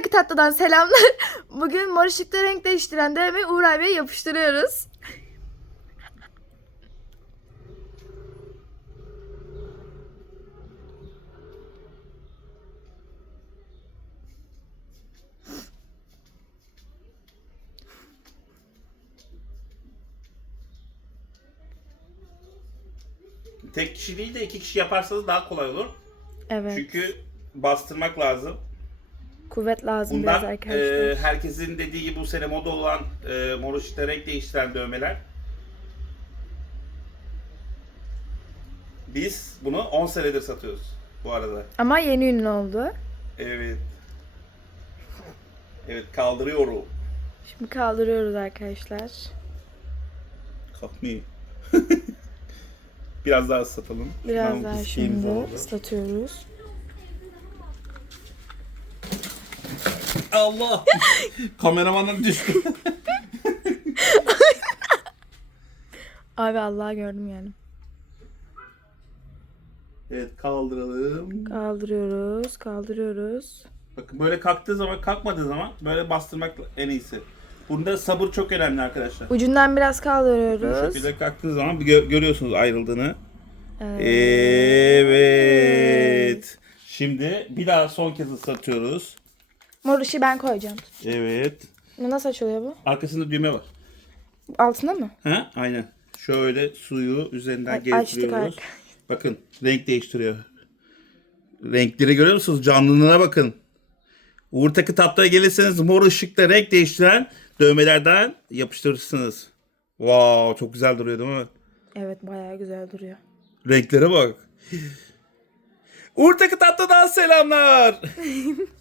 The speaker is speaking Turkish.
Uğur'daki tatlıdan selamlar. Bugün mor ışıkta renk değiştiren dövmeyi Uğur abiye yapıştırıyoruz. Tek kişi değil de iki kişi yaparsanız daha kolay olur. Evet. Çünkü bastırmak lazım. Kuvvet lazım biraz Bunlar arkadaşlar. e, herkesin dediği gibi bu sene moda olan e, mor ışıkta renk değiştiren dövmeler. Biz bunu 10 senedir satıyoruz bu arada. Ama yeni ünlü oldu. Evet. Evet kaldırıyorum. Şimdi kaldırıyoruz arkadaşlar. Kalkmıyor. Biraz daha ıslatalım. Biraz daha şimdi ıslatıyoruz. Allah! Kameramanın düştü. Abi Allah'a gördüm yani. evet kaldıralım. Kaldırıyoruz, kaldırıyoruz. Bakın böyle kalktığı zaman kalkmadığı zaman böyle bastırmak en iyisi. Bunda sabır çok önemli arkadaşlar. Ucundan biraz Bu kaldırıyoruz. şekilde kalktığı zaman bir gö- görüyorsunuz ayrıldığını. Evet. Evet. Şimdi bir daha son kez ıslatıyoruz. Mor ışığı ben koyacağım. Evet. Nasıl açılıyor bu? Arkasında düğme var. Altında mı? Ha? Aynen. Şöyle suyu üzerinden gezdiriyoruz. artık. Bakın renk değiştiriyor. Renkleri görüyor musunuz? Canlılığına bakın. Uğur Takı Tap'ta gelirseniz mor ışıkta renk değiştiren dövmelerden yapıştırırsınız. Wow çok güzel duruyor değil mi? Evet bayağı güzel duruyor. Renklere bak. Uğur Takı Tap'tan selamlar.